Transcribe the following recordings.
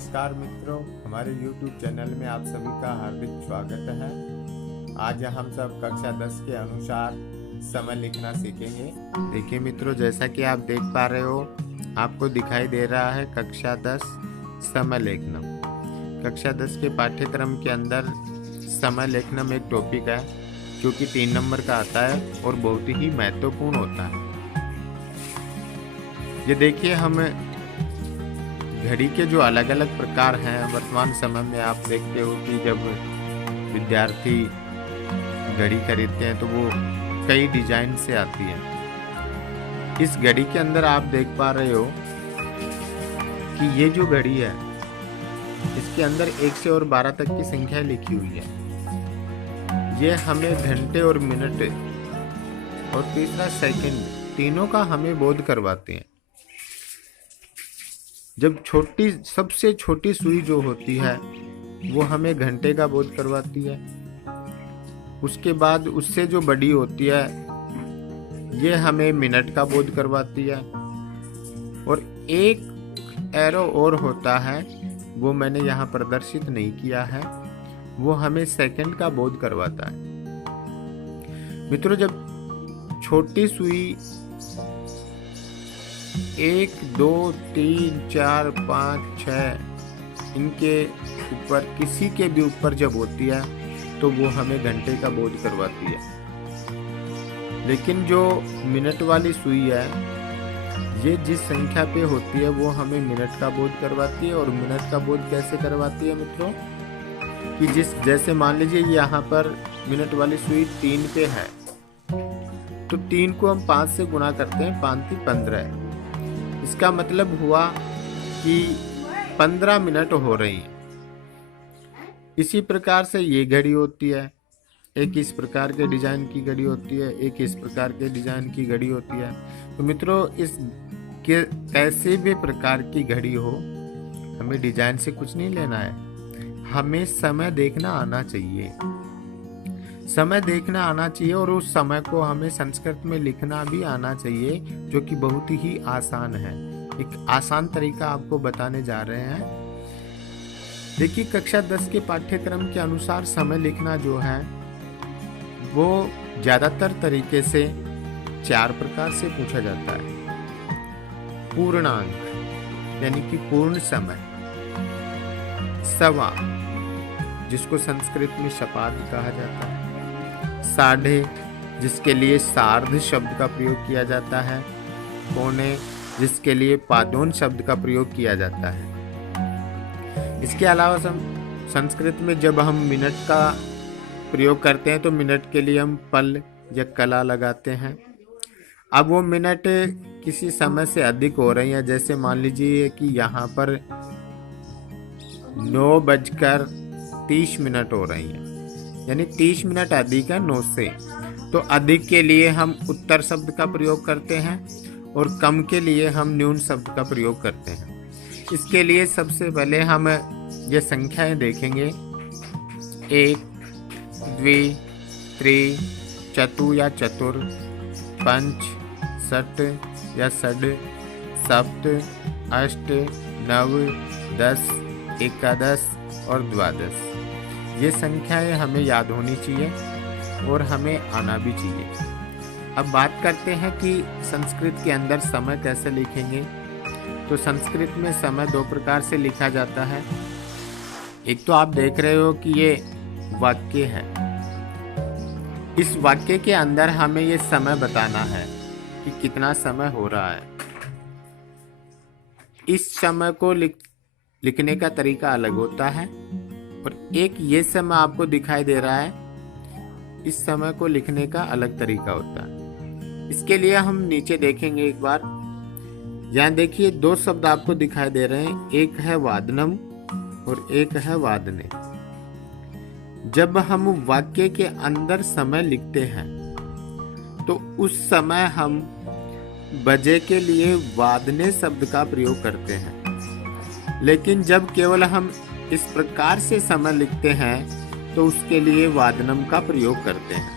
नमस्कार मित्रों, हमारे YouTube चैनल में आप सभी का हार्दिक स्वागत है। आज हम सब कक्षा 10 के अनुसार समय लिखना सीखेंगे। देखिए मित्रों, जैसा कि आप देख पा रहे हो, आपको दिखाई दे रहा है कक्षा 10 समय लेखनम। कक्षा 10 के पाठ्यक्रम के अंदर समय लेखनम एक टॉपिक है जो कि 3 नंबर का आता है और बहुत ही महत्वपूर्ण होता है। ये देखिए, हम घड़ी के जो अलग अलग प्रकार हैं, वर्तमान समय में आप देखते हो कि जब विद्यार्थी घड़ी खरीदते हैं तो वो कई डिजाइन से आती है। इस घड़ी के अंदर आप देख पा रहे हो कि ये जो घड़ी है, इसके अंदर 1 से और 12 तक की संख्या लिखी हुई है। ये हमें घंटे और मिनट और तीसरा सेकंड, तीनों का हमें बोध करवाते हैं। जब सबसे छोटी सुई जो होती है वो हमें घंटे का बोध करवाती है। उसके बाद उससे जो बड़ी होती है ये हमें मिनट का बोध करवाती है। और एक एरो और होता है, वो मैंने यहाँ प्रदर्शित नहीं किया है, वो हमें सेकंड का बोध करवाता है। मित्रों, जब छोटी सुई 1, 2, 3, 4, 5, 6 इनके ऊपर किसी के भी ऊपर जब होती है तो वो हमें घंटे का बोध करवाती है। लेकिन जो मिनट वाली सुई है, ये जिस संख्या पे होती है वो हमें मिनट का बोध करवाती है। और मिनट का बोध कैसे करवाती है मित्रों, कि जैसे मान लीजिए यहाँ पर मिनट वाली सुई 3 पे है, तो 3 को हम 5 से गुणा करते हैं, 5 × 15। इसका मतलब हुआ कि 15 मिनट हो रही है। इसी प्रकार से ये घड़ी होती है। एक इस प्रकार के डिजाइन की घड़ी होती है, एक इस प्रकार के डिजाइन की घड़ी होती है। तो मित्रों, इस के कैसे भी प्रकार की घड़ी हो, हमें डिजाइन से कुछ नहीं लेना है, हमें समय देखना आना चाहिए। समय देखना आना चाहिए और उस समय को हमें संस्कृत में लिखना भी आना चाहिए, जो कि बहुत ही आसान है। एक आसान तरीका आपको बताने जा रहे हैं। देखिए, कक्षा 10 के पाठ्यक्रम के अनुसार समय लिखना जो है वो ज्यादातर तरीके से 4 प्रकार से पूछा जाता है। पूर्णांक यानी कि पूर्ण समय, सवा जिसको संस्कृत में शपाद कहा जाता है, साढ़े जिसके लिए सार्ध शब्द का प्रयोग किया जाता है, पौने जिसके लिए पादोन शब्द का प्रयोग किया जाता है। इसके अलावा संस्कृत में जब हम मिनट का प्रयोग करते हैं तो मिनट के लिए हम पल या कला लगाते हैं। अब वो मिनट किसी समय से अधिक हो रही है, जैसे मान लीजिए कि यहाँ पर 9:30 हो रही है, यानी 30 मिनट अधिक है 9 से। तो अधिक के लिए हम उत्तर शब्द का प्रयोग करते हैं और कम के लिए हम न्यून शब्द का प्रयोग करते हैं। इसके लिए सबसे पहले हम ये संख्याएं देखेंगे। 1, 2, 3, चतु या चतुर, पंच, षट या षड, सप्त, अष्ट, नव, 10, एकादश और द्वादश। ये संख्याएं हमें याद होनी चाहिए और हमें आना भी चाहिए। अब बात करते हैं कि संस्कृत के अंदर समय कैसे लिखेंगे। तो संस्कृत में समय 2 प्रकार से लिखा जाता है। एक तो आप देख रहे हो कि ये वाक्य है। इस वाक्य के अंदर हमें ये समय बताना है कि कितना समय हो रहा है। इस समय को लिखने का तरीका अलग होता है और एक ये समय आपको दिखाई दे रहा है, इस समय को लिखने का अलग तरीका होता है। इसके लिए हम नीचे देखेंगे एक बार। यहाँ देखिए 2 शब्द आपको दिखाई दे रहे हैं, एक है वादनम और एक है वादने। जब हम वाक्य के अंदर समय लिखते हैं तो उस समय हम बजे के लिए वादने शब्द का प्रयोग करते हैं। लेकिन जब केवल हम इस प्रकार से समय लिखते हैं तो उसके लिए वादनम का प्रयोग करते हैं।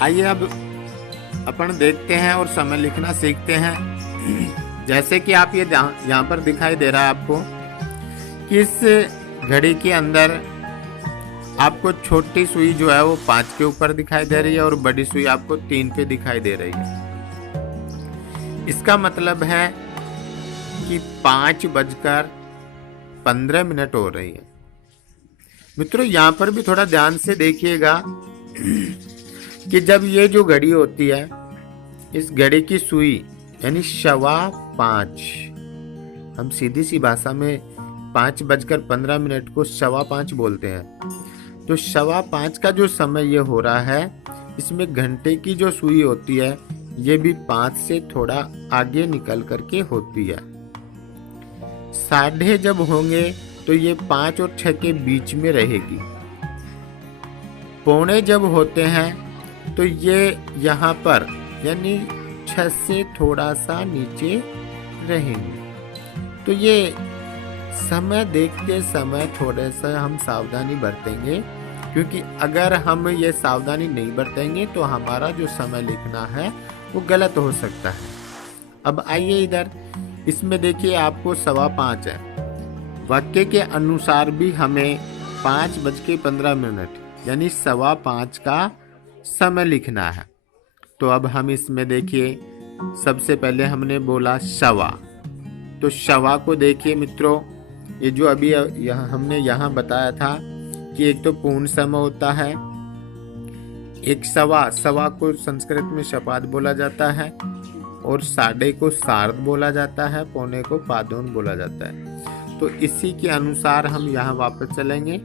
आइए अब अपन देखते हैं और समय लिखना सीखते हैं। जैसे कि आप ये यहाँ पर दिखाई दे रहा है आपको इस घड़ी के अंदर आपको छोटी सुई जो है वो 5 के ऊपर दिखाई दे रही है और बड़ी सुई आपको 3 पे दिखाई दे रही है। इसका मतलब है कि 5:15 हो रही है। मित्रों यहाँ पर भी थोड़ा ध्यान से देखिएगा कि जब ये जो घड़ी होती है, इस घड़ी की सुई यानी 5:15, हम सीधी सी भाषा में 5:15 को 5:15 बोलते हैं। तो 5:15 का जो समय ये हो रहा है, इसमें घंटे की जो सुई होती है ये भी 5 से थोड़ा आगे निकल करके होती है। 6:30 जब होंगे तो ये 5 और 6 के बीच में रहेगी। 6:45 जब होते हैं तो ये यहाँ पर यानी 6 से थोड़ा सा नीचे रहेंगे। तो ये समय देखते समय थोड़े सा हम सावधानी बरतेंगे, क्योंकि अगर हम ये सावधानी नहीं बरतेंगे तो हमारा जो समय लिखना है वो गलत हो सकता है। अब आइए इधर, इसमें देखिए आपको 5:15 है। वाक्य के अनुसार भी हमें 5:15 यानी 5:15 का समय लिखना है। तो अब हम इसमें देखिए, सबसे पहले हमने बोला सवा, तो सवा को देखिए मित्रों, ये जो अभी हमने यहाँ बताया था कि एक तो पूर्ण समय होता है, एक सवा को संस्कृत में शपाद बोला जाता है, और 6:30 को सार्ध बोला जाता है, 6:45 को पादोन बोला जाता है। तो इसी के अनुसार हम यहाँ वापस चलेंगे।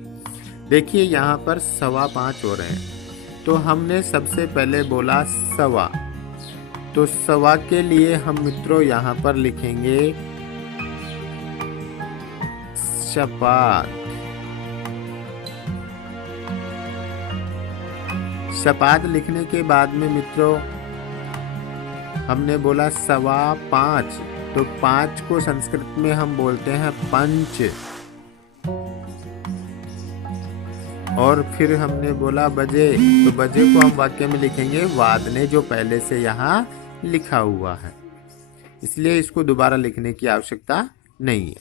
देखिए यहाँ पर 5:15 हो रहे हैं, तो हमने सबसे पहले बोला सवा, तो सवा के लिए हम मित्रों यहाँ पर लिखेंगे शपाद। शपाद लिखने के बाद में मित्रों हमने बोला 5:15, तो 5 को संस्कृत में हम बोलते हैं पंच, और फिर हमने बोला बजे, तो बजे को हम वाक्य में लिखेंगे वादने, जो पहले से यहाँ लिखा हुआ है, इसलिए इसको दोबारा लिखने की आवश्यकता नहीं है।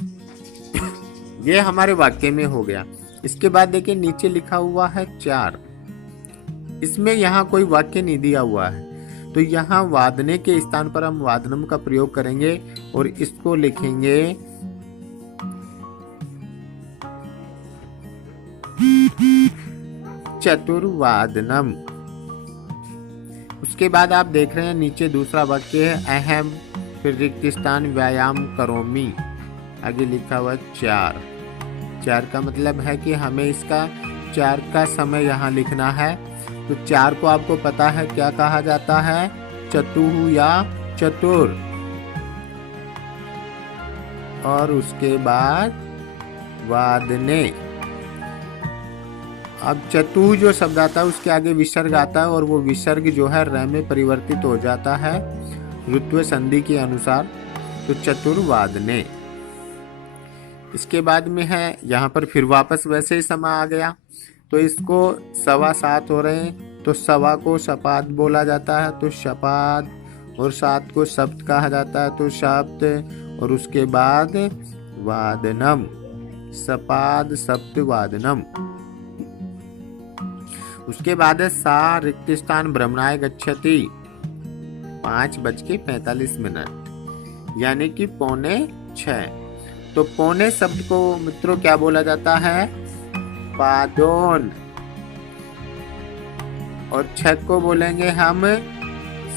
ये हमारे वाक्य में हो गया। इसके बाद देखिए नीचे लिखा हुआ है 4, इसमें यहाँ कोई वाक्य नहीं दिया हुआ है, तो यहाँ वादने के स्थान पर हम वादनम का प्रयोग करेंगे और इसको लिखेंगे चतुर्वादनम। उसके बाद आप देख रहे हैं नीचे दूसरा वाक्य है अहम, फिर रिक्त स्थान व्यायाम करोमी, आगे लिखा हुआ 4। 4 का मतलब है कि हमें इसका 4 का समय यहाँ लिखना है। तो 4 को आपको पता है क्या कहा जाता है, चतुः या चतुर, और उसके बाद वादने। अब चतुः जो शब्द आता है उसके आगे विसर्ग आता है, और वो विसर्ग जो है र में परिवर्तित हो जाता है ऋत्व संधि के अनुसार, तो चतुर्वादने। इसके बाद में है यहाँ पर फिर वापस वैसे ही समय आ गया, तो इसको 7:15 हो रहे हैं, तो सवा को शपाद बोला जाता है, तो शपाद, और 7 को सप्त कहा जाता है, तो सप्त, और उसके बाद वादनम, सपाद सप्त वादनम। उसके बाद है सा रिक्त स्थान भ्रमणाय गच्छति, 5:45, यानी कि 5:45। तो 5:45 शब्द को मित्रों क्या बोला जाता है, पादोन, और 6 को बोलेंगे हम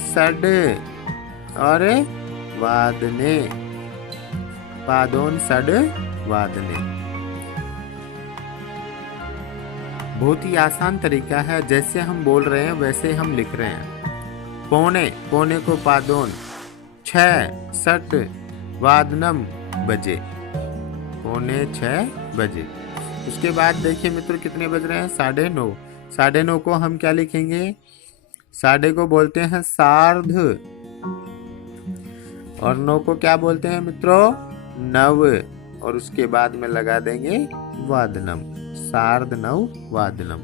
सड और वादने, पादोन सड वादने। बहुत ही आसान तरीका है, जैसे हम बोल रहे हैं वैसे हम लिख रहे हैं। पौने को पादोन, 6 सट वादनम बजे, 5:45 बजे। उसके बाद देखिए मित्रों कितने बज रहे हैं, 9:30। 9:30 को हम क्या लिखेंगे, 9:30 को बोलते हैं सार्ध, और 9 को क्या बोलते हैं मित्रों, नव, और उसके बाद में लगा देंगे वादनम, सार्ध नव वादनम।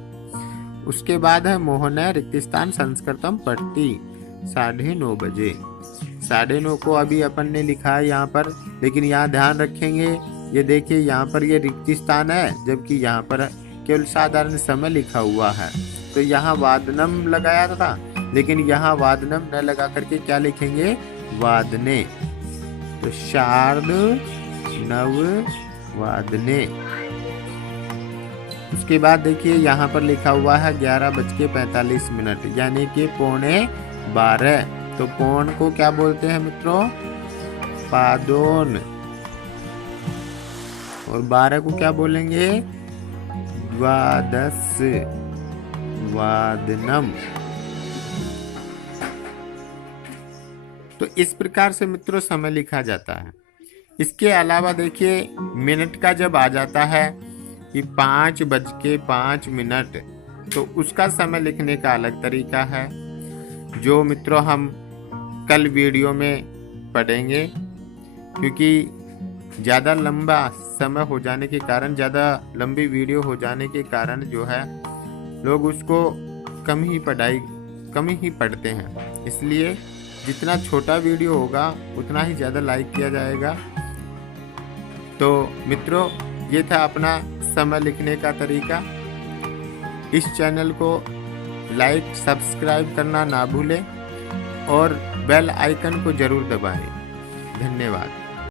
उसके बाद है मोहन रिक्त स्थान संस्कृतम पढ़ती, 9:30 बजे। 9:30 को अभी अपन ने लिखा है यहाँ पर, लेकिन यहाँ ध्यान रखेंगे ये देखिए यहाँ पर ये रिक्त स्थान है, जबकि यहाँ पर केवल साधारण समय लिखा हुआ है। तो यहाँ वादनम लगाया था, लेकिन यहाँ वादनम न लगा करके क्या लिखेंगे, वादने। तो शार्द नव वादने। उसके बाद देखिए यहाँ पर लिखा हुआ है 11:45, यानी कि 11:45। तो पौन को क्या बोलते हैं मित्रों, पादोन। और 12 को क्या बोलेंगे, द्वादश वादनम। तो इस प्रकार से मित्रों समय लिखा जाता है। इसके अलावा देखिए मिनट का जब आ जाता है कि 5:05, तो उसका समय लिखने का अलग तरीका है, जो मित्रों हम कल वीडियो में पढ़ेंगे। क्योंकि ज़्यादा लंबा समय हो जाने के कारण, ज़्यादा लंबी वीडियो हो जाने के कारण जो है लोग उसको कम ही पढ़ते हैं। इसलिए जितना छोटा वीडियो होगा उतना ही ज़्यादा लाइक किया जाएगा। तो मित्रों ये था अपना समय लिखने का तरीका। इस चैनल को लाइक सब्सक्राइब करना ना भूलें और बेल आइकन को जरूर दबाएं। धन्यवाद।